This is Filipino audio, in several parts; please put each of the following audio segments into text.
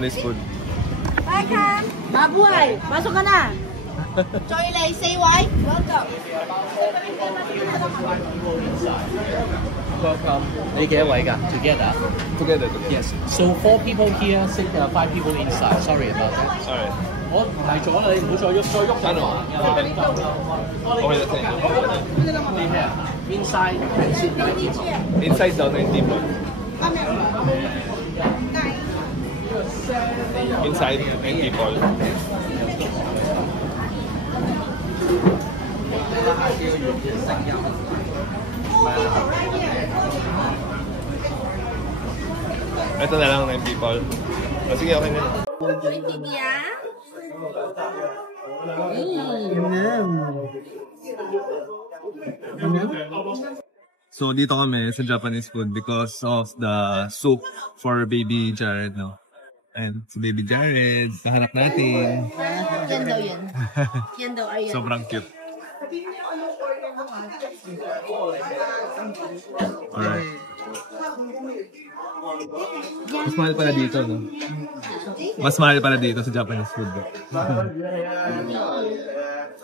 Japanese food. Welcome! Mabuhay! Pasok ka na! Joy Lai, say why? Welcome! Welcome. 你幾多位㗎 ？Together. Together. Yes. So 4 people here, 5 people inside. Sorry about that. Alright. 我提咗啦，你唔好再喐翻嚟。Okay, that's it. 啲咩啊 ？Inside. Inside daw 90 people. Inside 90 people. Ito na lang 9 people. O sige, okay na. So dito kami sa Japanese food because of the soup for baby Jared, no? And si baby Jared, kahanap natin. Yan daw yan. Yan daw, ayan. Sobrang cute. Alright. Mas mahal pala dito, no? Mas mahal pala dito sa Japanese food.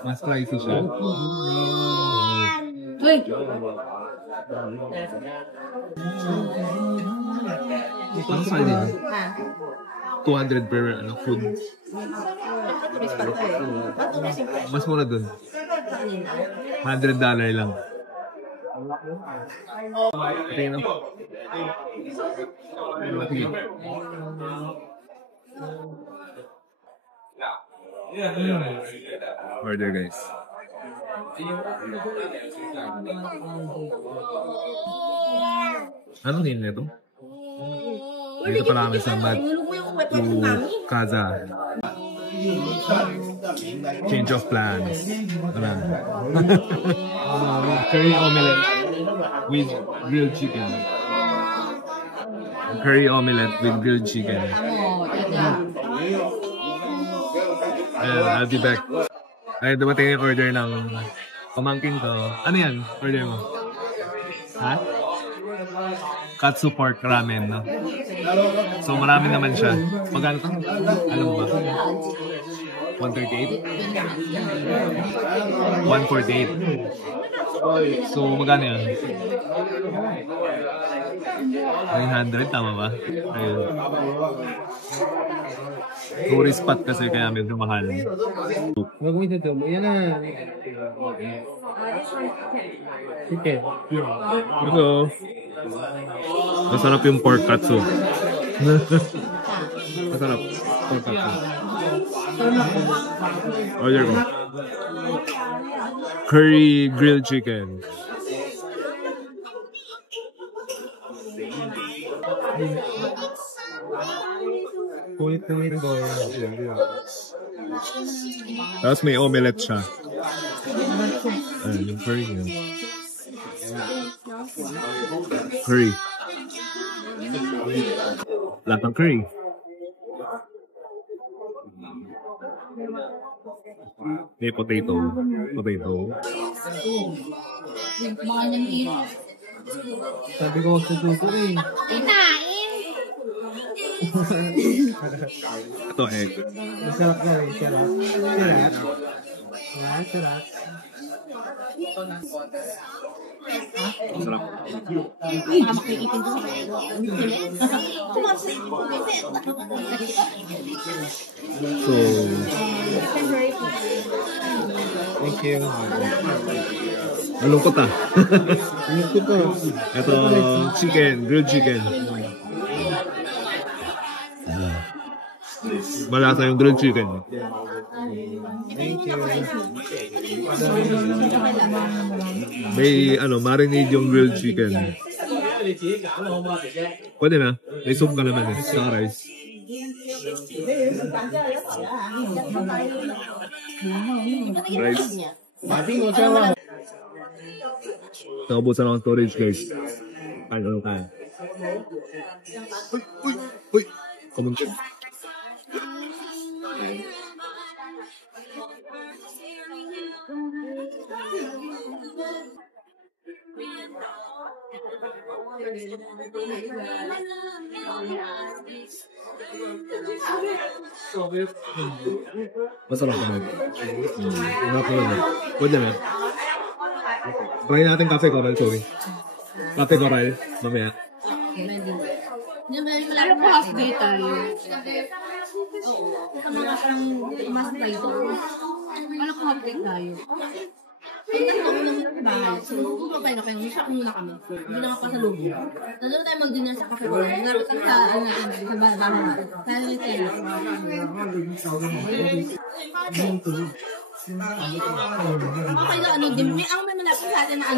Mas pricey siya. Uy! Ang mahal dito? 200 per food. Mas mura dun. $100 lang. Tingnan po. Order guys. Anong name nito? Dito pala kami sa Mat to Kaza. Change of plans. Curry omelette with grilled chicken. Curry omelette with grilled chicken. And I'll be back. Ay, dumating yung order ng pamangkin ko. Ano yan? Order mo? Ha? Katsu pork ramen, no? So marami naman siya. Magkano to? Alam mo ba? 138? 148. So magkano yan? 900, tama ba? Ayun. Tourist spot kasi kaya medyo mahal. Gagawin ito. Yan na. Chicken. Ito. Masarap yung pork katsu. Masarap. Pork katsu. Order mo. Curry grilled chicken. Kulit-kulit ko. Tapos may omelette siya. Yung curry niya. Curry. Lahat ng curry. May potato. Sabi ko sa suso eh. Ito egg. Masarap na rin. Sarap. Sarap. Masarap. So, Thank you. malungkot ah. Malungkot to. Ito, chicken, grilled chicken. Malasa yung grilled chicken. Thank you. May marinade yung grilled chicken. Pwede na. May soup ka naman eh. Sa rice. Rice. Naubusan ako ng storage guys. Ano kaya? Uy! Kamuntin. Masarap naman. Pwede na. Try natin cafe coral, sorry. Cafe coral, mamaya. Alam ko half day tayo. Sa mga parang mas tayo. Alam ko half day tayo. Kung tatlo ng bahay, so pupunta na kayo, isa muna kami. Hindi na ako sa loob. Nandun tayo mag-dinner sa cafe ko. Naglarutan sa, sa baba. Kaya rin tayo. Okay na dim. May ang may malapit sa atin na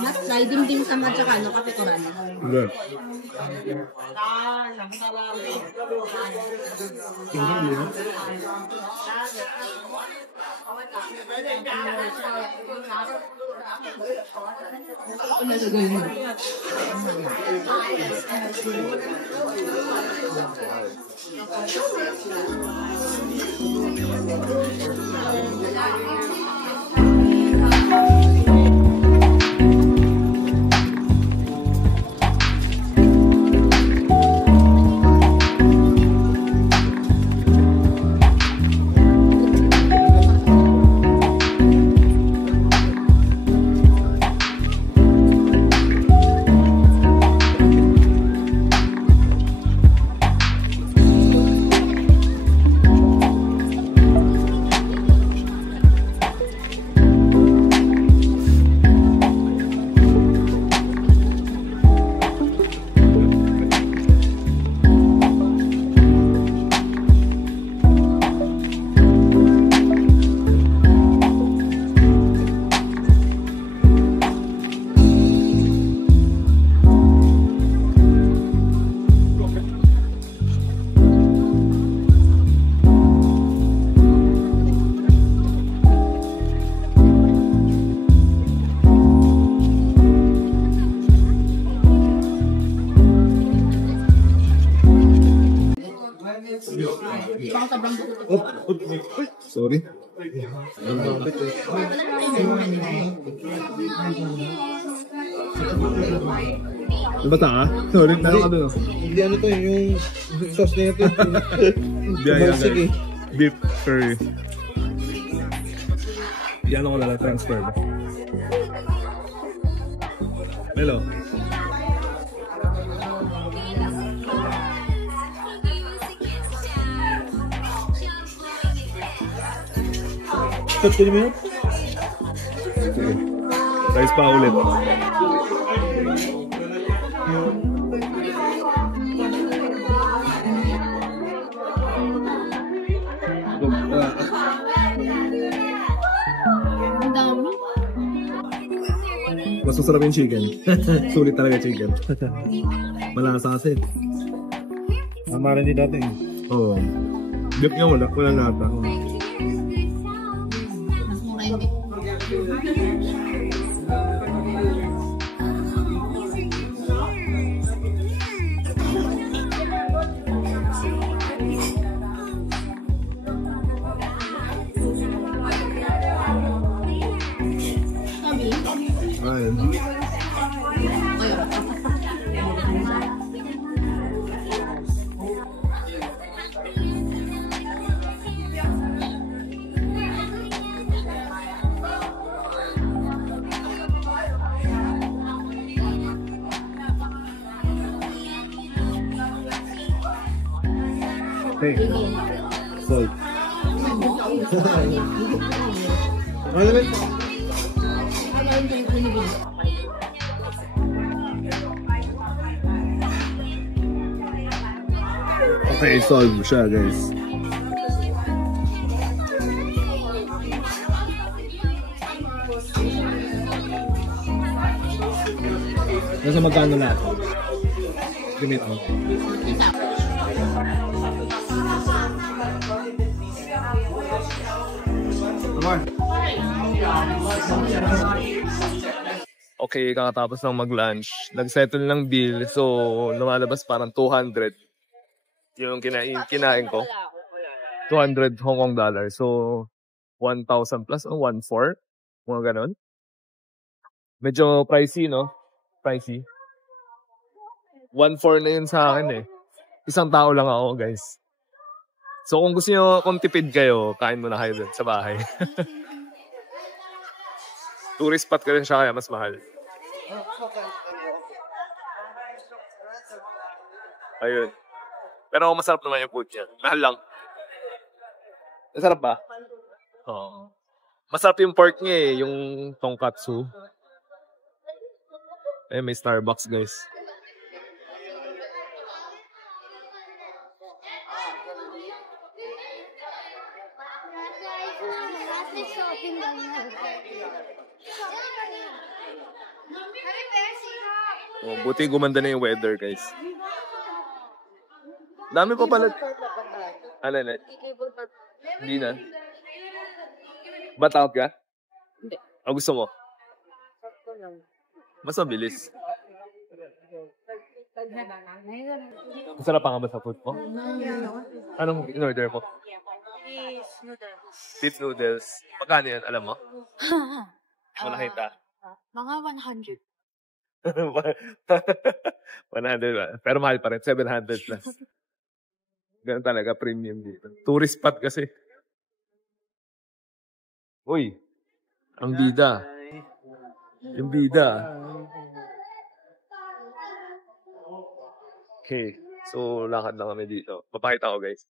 not try, dim sa mga tsaka cafe ko rin. Good. Sorry. Bata ka? Sorry, meron ka doon. Hindi ano to yung sauce na ito. Biyaya Sige. Beef curry. Yan ako lang transfer ba? Hello. Sauce ko naman yun? Sige. Rice pa ulit. Ang dami. Mas masarap yung chicken. Sulit talaga chicken. Malasa kasi. Tama rin din dati. Oo. Beef nga wala. Wala nata. Ayun. Hey. Salt. Ano naman? Okay, solve siya guys. Nasa magkano lahat? Limit mo. Okay, kakatapos ng mag-lunch. Nag-settle ng bill. So, lumalabas parang 200. Yung kinain ko. 200 Hong Kong dollar. So, 1,000 plus o 1,400. Mga ganon. Medyo pricey, no? Pricey. 1,400 na yun sa akin eh. Isang tao lang ako, guys. So kung gusto nyo, kung tipid kayo, kain muna kayo dun sa bahay. Tourist spot ka rin siya kaya mas mahal. Ayun. Pero masarap naman yung food niya. Mahal lang. Masarap ba? Oo. Masarap yung pork niya eh, yung tonkatsu. Eh, may Starbucks, guys. Oh, buti gumanda na yung weather, guys. Dami pa pala. Ano na? Hindi na. Ba't out ka? Hindi. O gusto mo? Mas mabilis. Masarap pa nga ba sa food mo? Anong in-order mo? Beef noodles. Magkano yan? Alam mo? Hindi mo nakita. Mga 100. 100 ba? Pero mahal pa rin. 700 plus. Ganun talaga, premium dito. Tourist spot kasi. Uy, ang bida. Yung bida. Okay, so lakad lang kami dito. Papakita ko, guys.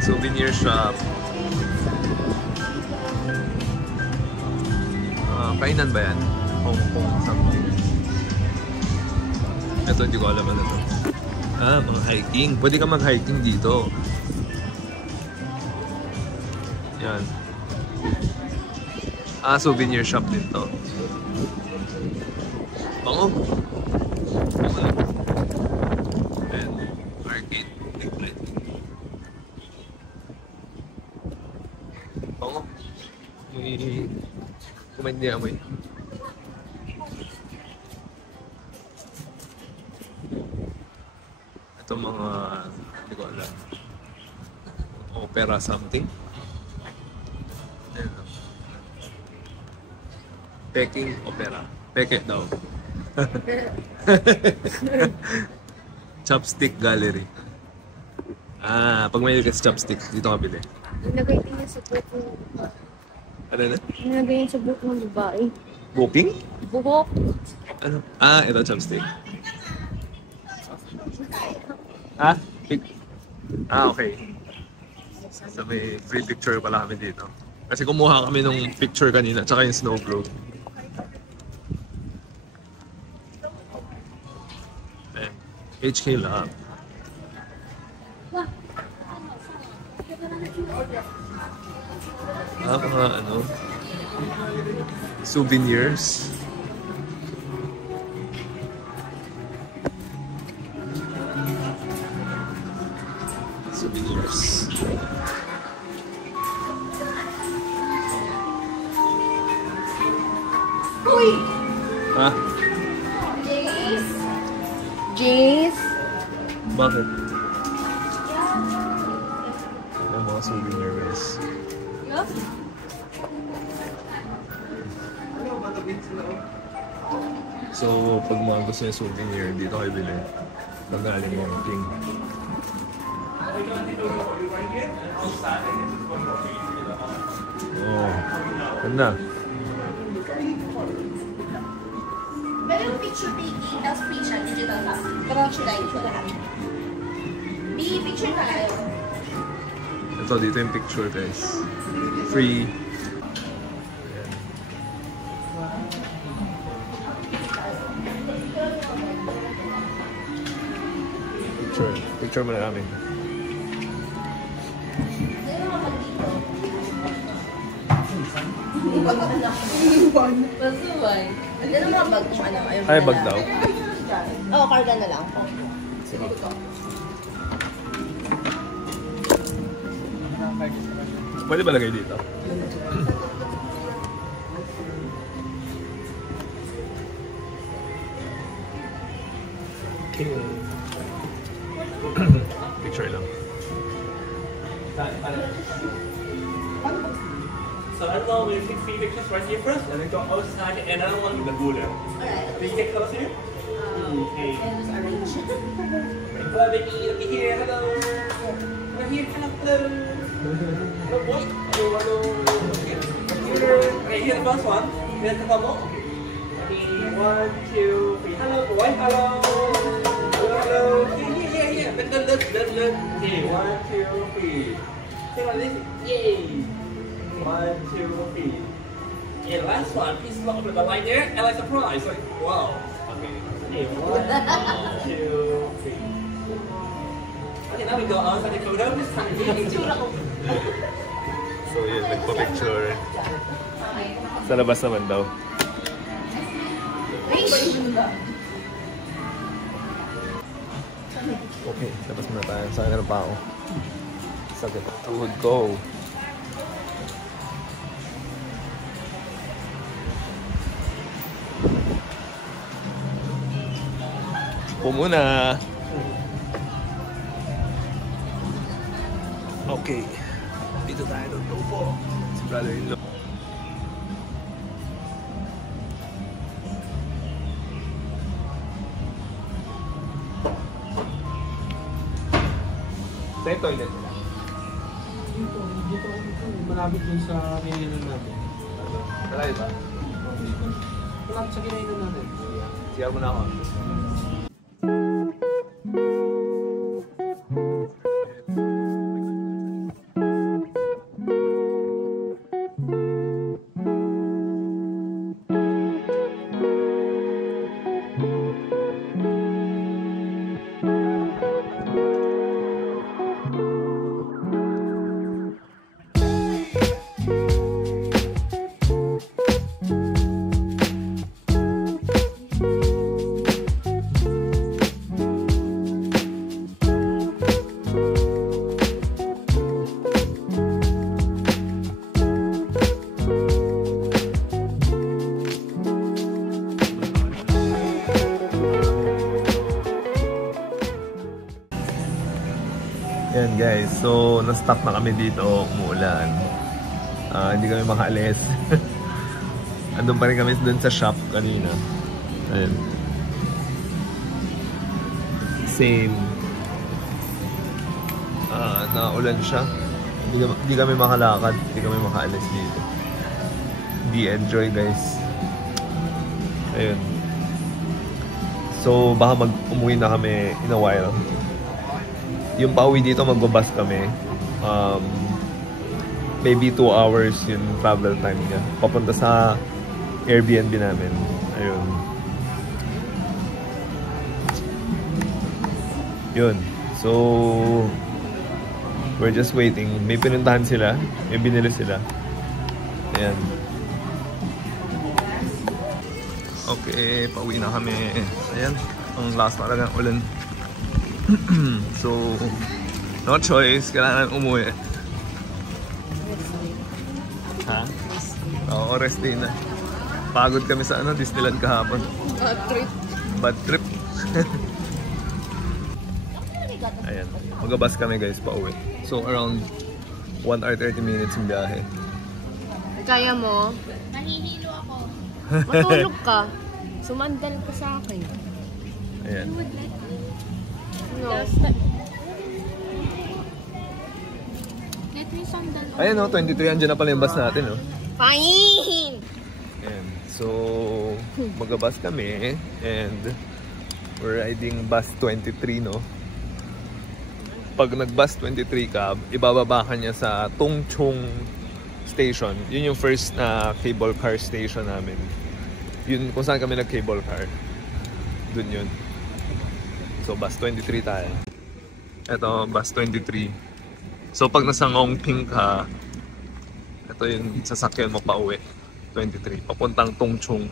Souvenir shop. Kainan ba yan? Hong Kong something. Ito, hindi ko alam ano to. Mga hiking. Pwede ka mag-hiking dito. Yan. Souvenir shop din to. Bango. Bango lang. And arcade. Big light. Bango. May... Kumain niya amoy. Ito mga... Hindi ko alam. Opera something. Peking Opera. Peke daw. Chopstick Gallery. Pag may sa chopstick, dito ka bili. Nilagay din niya sa buhok ng babae. Ano na? Nilagay niya sa buhok ng babae. Booking? Buhok. Ano? Ito chopstick. Okay. So may free picture pala kami dito. Kasi kumuha kami ng picture kanina, tsaka yung snow globe. HK Lab. Mga ano, souvenirs. Souvenirs. Uy! Ha? Jace? Jace? Bakit? Yung mga souvenir guys. Yup. So, pag mga gusto niya souvenir, dito kayo bili. Nagaling yung king. Oh, ganda. Pero yung picture taking, tapos picture, digital ka. Picture tayo, ito lahat. Picture tayo. Ito, dito yung picture guys. Free. Picture mo na namin. Pasuway. Ano na mga bag mo? Ay, bag daw. Oo, karga na lang. Pwede ba lagay dito? Picture lang. So let's go with 6 free pictures right here first, and then go outside and another one with the ruler. Alright. Please get close here. Okay. And just arrange. Hello, Vicky. Look here. Hello. Right here. Hello. Hello, boy. Hello, hello. Okay. Okay, here's the first one. Here's the couple. Okay. 1, 2, 3. Hello, boy. Hello. Hello, hello. Here. Look. Okay. 1, 2, 3. Take on this. Yay. 1, 2, 3. Okay, last one. Please look up at the light there. And like surprise. Like, wow. Okay. Okay, 1, 2, 3. Okay, now we go on to the photo. This time we So yun, nagpa-picture. Sa labas naman daw. Okay, labas muna tayo. Saan na pa ako? Sakit ang tuhod ko. Upo muna. Okay. Dito tayo lupo. Si brother-in-law. Sa toilet. Dito, malapit din sa kinainan natin. Talaga ba? Malapit sa kinainan natin. Siya mo na ako. Yan guys, so na-stuck na kami dito, umuulan. Hindi kami makaalis. Andun pa rin kami dun sa shop kanina. Ayan. Same. Naulan siya. Hindi kami makalakad, hindi kami makaalis dito. Hindi enjoy guys. Ayun. So baka umuwi na kami in a while. Yung pauwi dito, magbabas kami. Maybe 2 hours yung travel time niya. Papunta sa Airbnb namin. Ayun. Yun. So, we're just waiting. May pinuntahan sila. May binili sila. Ayan. Okay, pauwi na kami. Ayan. Ang last talaga ulan. So, No choice, kailangan umuwi. Ha? Oo, rest day na. Pagod kami sa Disneyland kahapon. Bad trip. Bad trip. Ayan, magabas kami guys pa uwi. So around 1 hour 30 minutes yung biyahe. Kaya mo? Nahihilo ako. Matulog ka. Sumandal ka sa akin. Ayan. No. Ayan o, 23 andyan na pala yung bus natin o. Fine! Ayan. So, magabas kami and we're riding bus 23 no. Pag nag-bus 23 ka, ibababa ka niya sa Tongchong Station. Yun yung first na cable car station namin. Yun kung saan kami nag-cable car. Dun yun. So, bus 23 tayo. Ito, bus 23. So, pag nasa Ngongping ka, ito yung sasakyan mo pa uwi. 23. Papuntang Tongchong.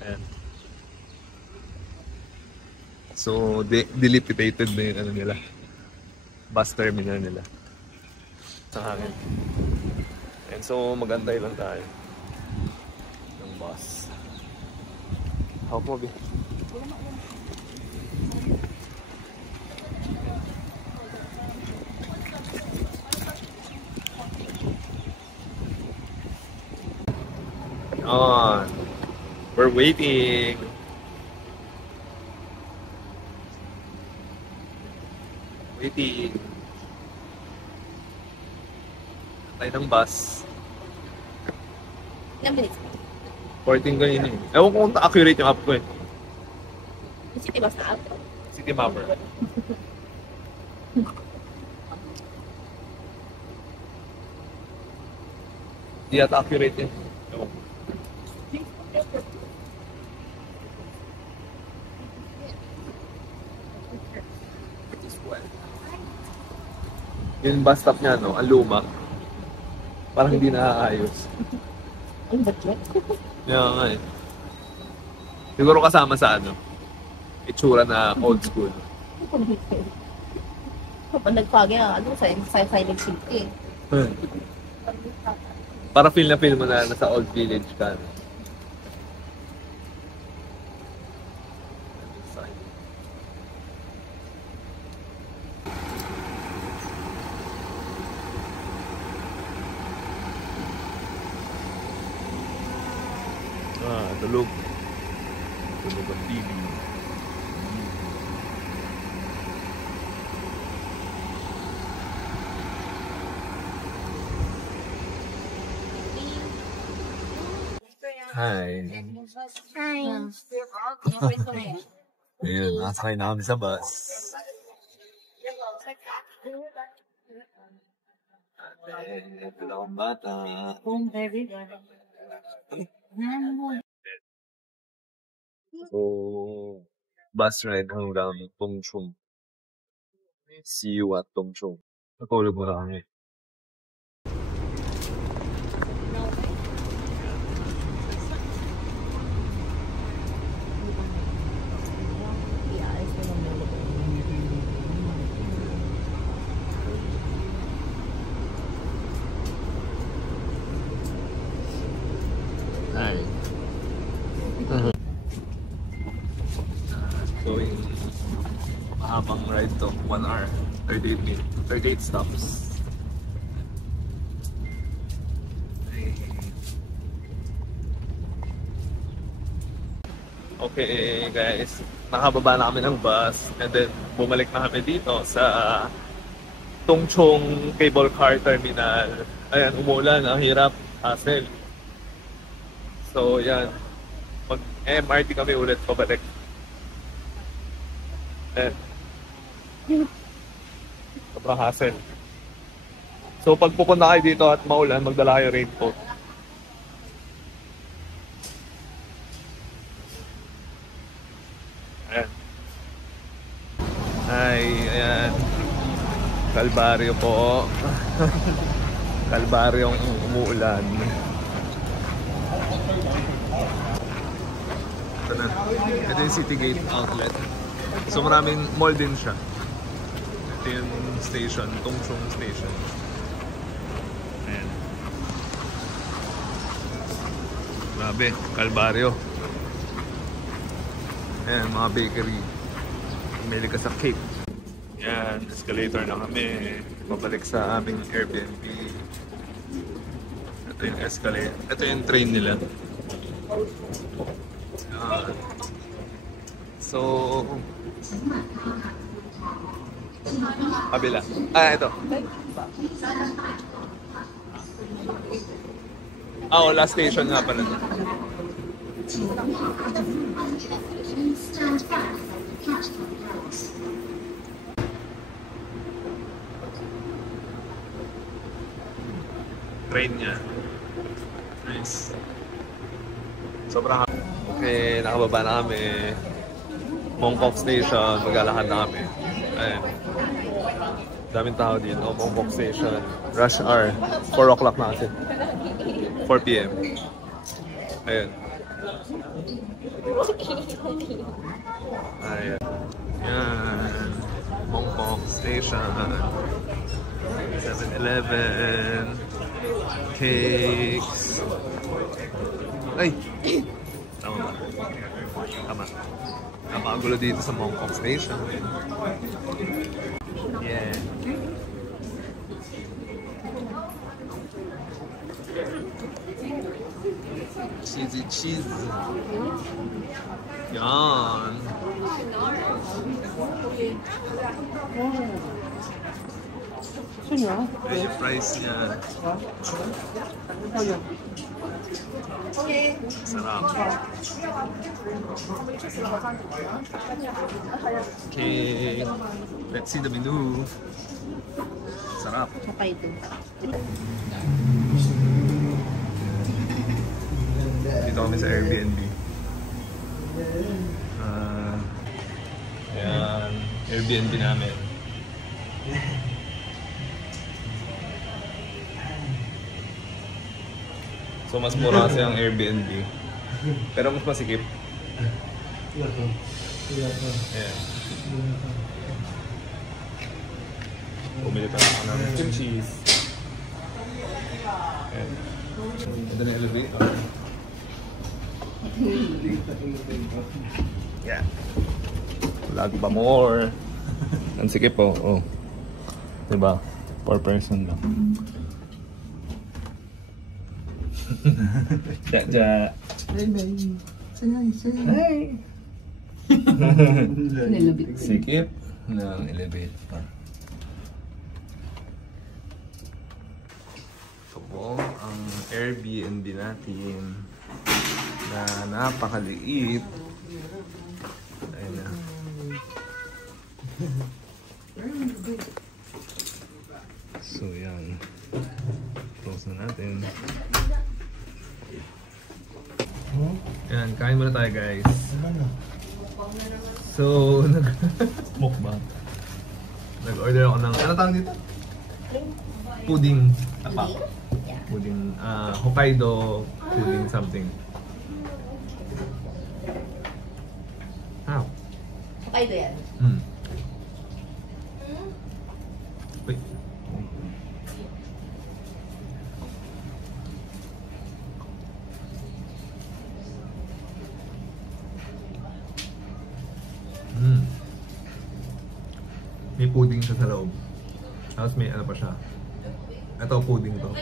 Ayan. So, dilapidated na yung nila. Bus terminal nila. Sa hangin. And so, magantay lang tayo. Ng bus. Hawak mo, Bi. On. We're waiting. Waiting. Tayo ng bus. Ilang minutes? 14 kanina eh. Ewan ko kung accurate yung app ko eh. City bus na app? City Mapper. Di yata accurate eh. Ewan ko. Yung bus stop niya, no? Ang luma. Parang hindi naaayos. Ang budget? Kaya nga eh. Siguro kasama sa itsura na old school. Kapag nagpagya, sa Silent City. Para feel na feel mo na nasa old village ka. Tulog. Tulog ang TV. Hi. Hi. Ayun, nakasakay na kami sa bus. Ito lang ang bata. So, bus ride hanggang Tongchong. See you at Tongchong. Natulog mo na kami. Hi. So, yung mahabang ride to, 1 hour, 38 minutes, 38 stops. Okay guys, nakababa na kami ng bus and then bumalik na kami dito sa Tongchong Cable Car Terminal. Ayan, umulan, ang hirap, hassle. So yan, mag-MRT kami ulit pabalik. Sobrang hassle. So pag pupunta kayo dito at maulan, magdala kayo raincoat. Ayan. Hi, ayan. Kalbaryo po. Kalbaryong umuulan. Ito na. Ito yung City Gate Outlet. So maraming mall din siya. Ito yung station, Tongchong Station. Ayan. Grabe, Kalbaryo. Ayan, mga bakery. Umili ka sa cake. Yan, escalator na kami. Pabalik sa aming Airbnb. Ito yung escalator. Ito yung train nila. Yan. So, kabila. Ito. Last station nga pala. Train niya. Nice. Sobrang okay, nakababa na kami. Mongkok Station, maglalakad na kami. Ayan. Daming tao dito, Mongkok Station. Rush hour. 4 o'clock na kasi. 4 p.m. Ayan. Ayan. Yan. Mongkok Station. 7-Eleven. Cakes. Ay! Tama ba? Tama. Napakagulo dito sa Mongkok Station. Yeah. Cheesy cheese. Yan. Ayan yung price niya. Sarap. Okay. Let's see the menu. Sarap. Saka ito. Dito kami sa Airbnb. Ayan. Airbnb namin. So mas mura kasi ang Airbnb. Pero mas masikip. Ayan. Bumili pa ako ng cream cheese. Ayan. Ito na yung elevator. Yeah. Lag pa more. Ang sikip po. Oh. Diba? Per person lang. Ja. Hi, baby. Sanay. Hi! Nilabit. Sikip ng elevator. Ito po ang Airbnb natin na napakaliit. Ayun na. So yan. Close na natin. Yan, kain muna tayo guys. So, mukbang. Nag-order ako ng, ano tawag dito? Pudding. Tapak. Pudding, Hokkaido pudding something. How? Hokkaido yan. Wait. May pudding siya sa loob. Tapos may ano pa siya. Ito pudding to.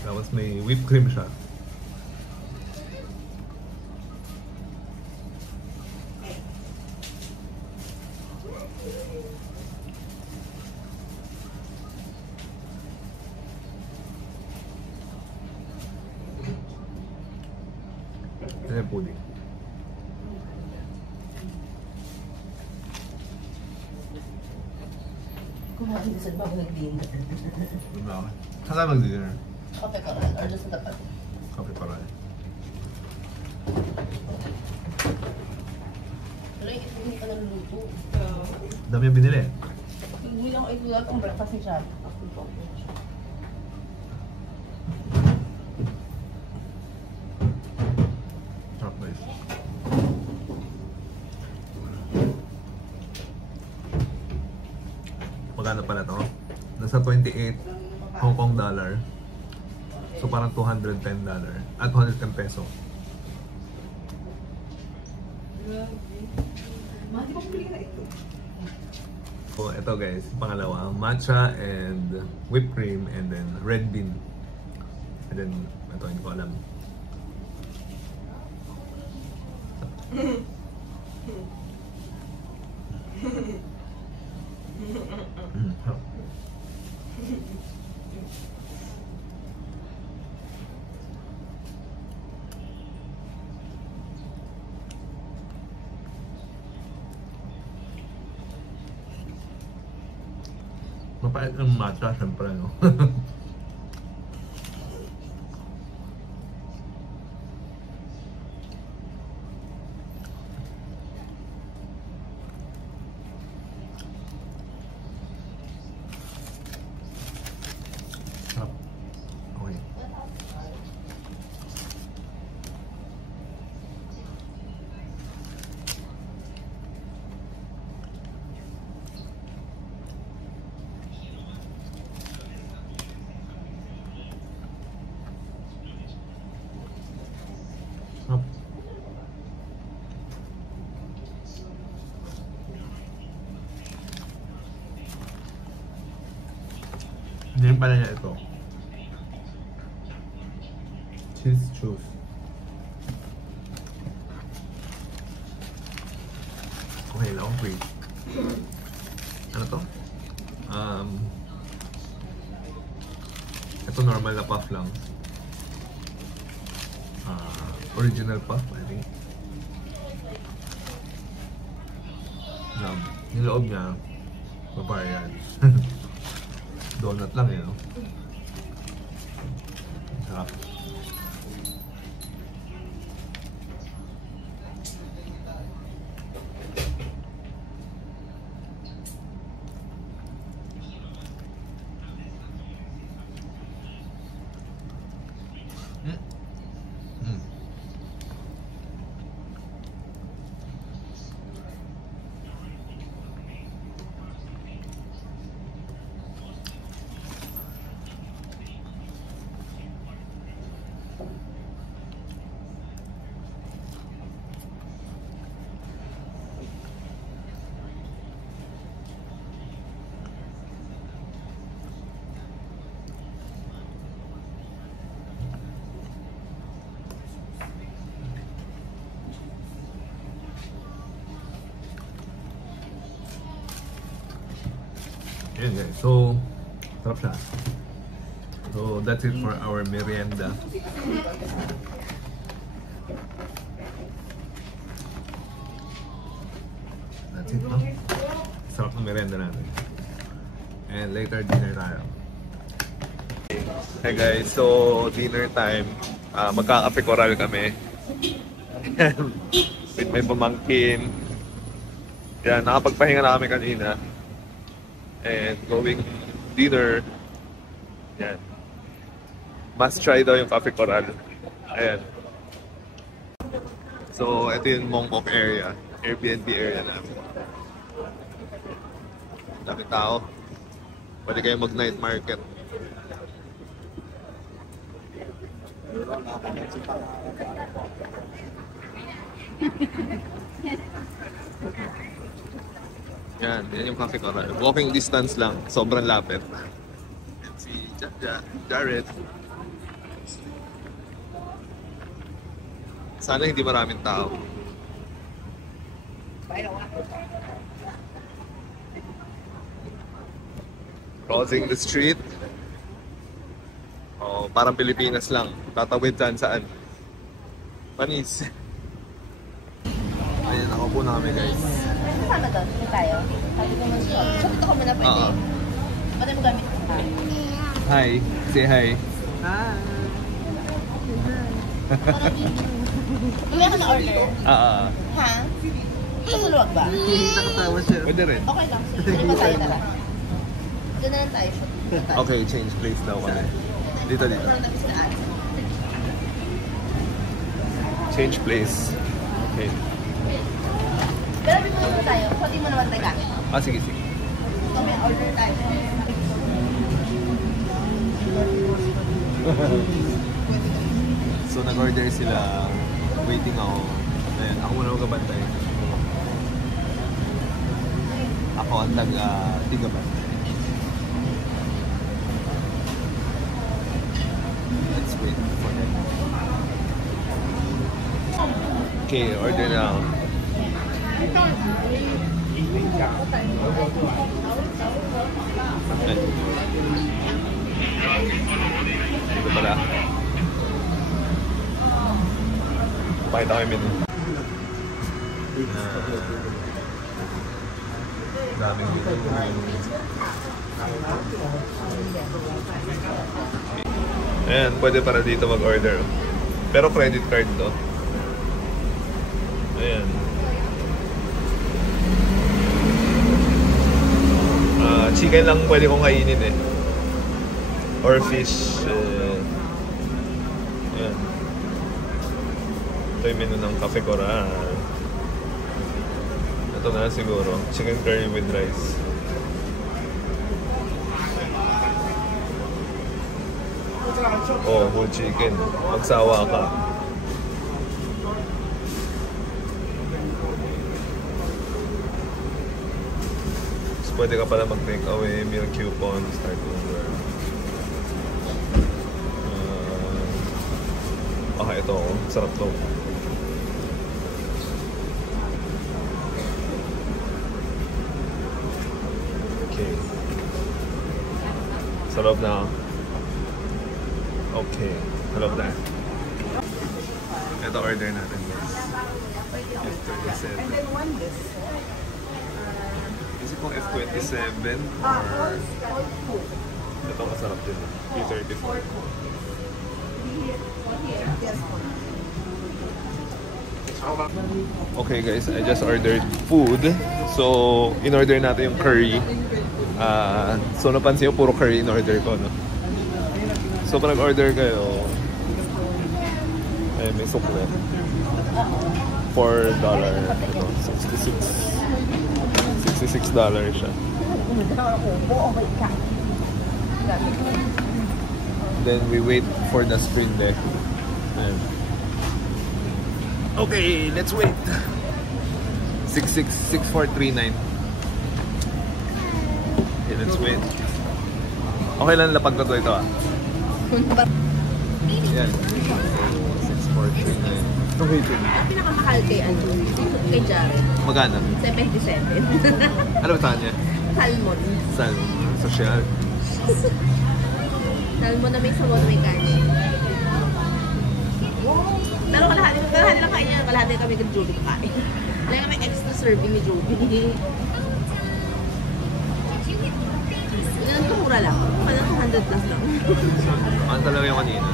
Tapos may whipped cream siya. Ito yung pudding. Kumain sa bago nag-dinner. Bakit? Saan tayo mag-dinner? Kape ka rin, or doon sa tapat. Kape pa rin. Wala yung hindi ka naluluto. Dami yung binili. Hindi lang ako ito ang breakfast ni Chad. Sarap guys. pala to. Nasa 28 Hong Kong dollar. So parang $210 at 210 peso. So ito guys, pangalawa, matcha and whipped cream and then red bean. And then ito hindi ko alam. Mapait ang matcha, syempre, no? Sarap. Okay. Sarap. Hindi pala niya ito. Cheese juice. Okay lang, wait. Ano to? Ito normal na puff lang. Original puff, I think. Yung loob niya, papaya yan. Donut lang yun, no? Sarap. Ayan guys, so sarap siya. So that's it for our merienda. That's it, no? Sarap ng merienda natin. And later dinner tayo. Hey guys, so dinner time. Magkakape koral kami. With may pamangkin. Yan, nakapagpahinga na kami kanina. And going dinner. Yan. Must try daw yung Cafe Coral. Ayan. So, ito yung Mongkok area. Airbnb area namin. Dami tao. Pwede kayo mag-night market. Yan yung Cafe Coral. Walking distance lang, sobrang lapit. And si Jared. Sana hindi maraming tao. Crossing the street. Oh, parang Pilipinas lang. Tatawid dyan saan? Panis. Ayan, ako po na kami guys. Kasama doon? Hindi tayo? Sabi ko mas shop. So, dito ko muna pwede. Pwede mo gamit ka. Hi. Say hi. Ah. May ako na-order? Ha? Kasuluwag ba? Nakatawa siya. Pwede rin. Okay lang. Sige pa tayo na lang. Doon na lang tayo. Okay, change place daw kami. Dito. Change place. Okay. Pero bigyan mo tayo. Pwede mo naman tayo gamit. Sige. Ito So nag-order sila, waiting ako. Ayan, ako muna magabantay. Ako ang tigabantay. Let's wait for them. Okay, order na ako. Dito pala. Pakita ko yung menu. Daming menu. Ayan, pwede para dito mag-order. Pero credit card to. Ayan. Chicken lang pwede kong kainin eh. Or fish. Ayan. Ito yung menu ng Cafe Coral. Ito na siguro. Chicken curry with rice. Oh, whole chicken. Magsawa ka. So, pwede ka pala mag-take away, meal coupon, start over. Ito ako. Sarap to. Okay. Sa loob na ako. Okay. Sa loob na. Ito order natin guys. F27. Kasi kung F27 or ito masarap din. P34. Okay guys, I just ordered food. So, in-order natin yung curry. So, napansin yung puro curry in-order ko, no? So, pag nag-order kayo, may sukle. $4. Ito, $66 siya. Then, we wait for the screen deck. Ayan. Okay, let's wait. 6439. Okay, let's wait. Okay lang lapag ko ito ah. Yan. 6439. Waiting. Ang pinakamahal kay kay Jared. Magana? 77. Ano ba niya? Salmon. Salmon. Social. Salmon na may sabon, may kanin. Pero kalahati lang kain niya, kalahati kami kay Joby kakain. Kaya kami extra serving ni Joby. Yan, tumura lang. Parang 200 plus lang. Ano talaga yung kanina?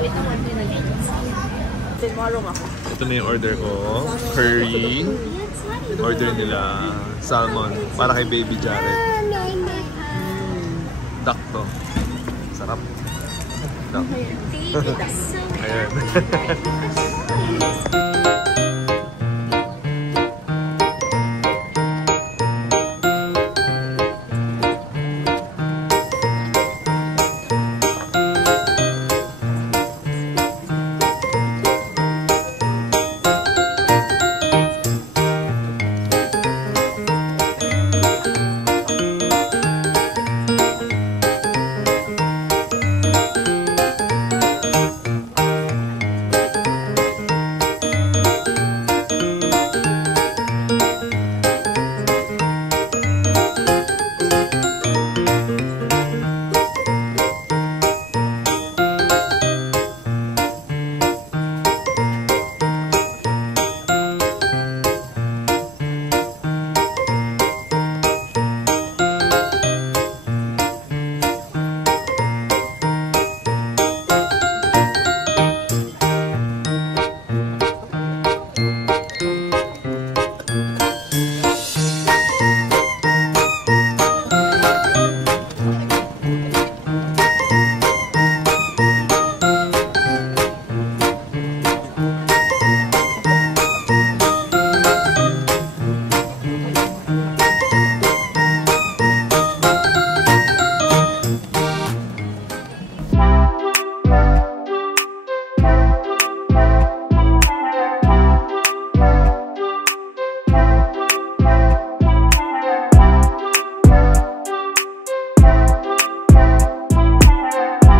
Wait naman, pinag-eats. Tomorrow ako. Ito na yung order ko. Curry. Order nila salmon. Para kay Baby Jared. Duck to. Sarap. Duck. Ayan.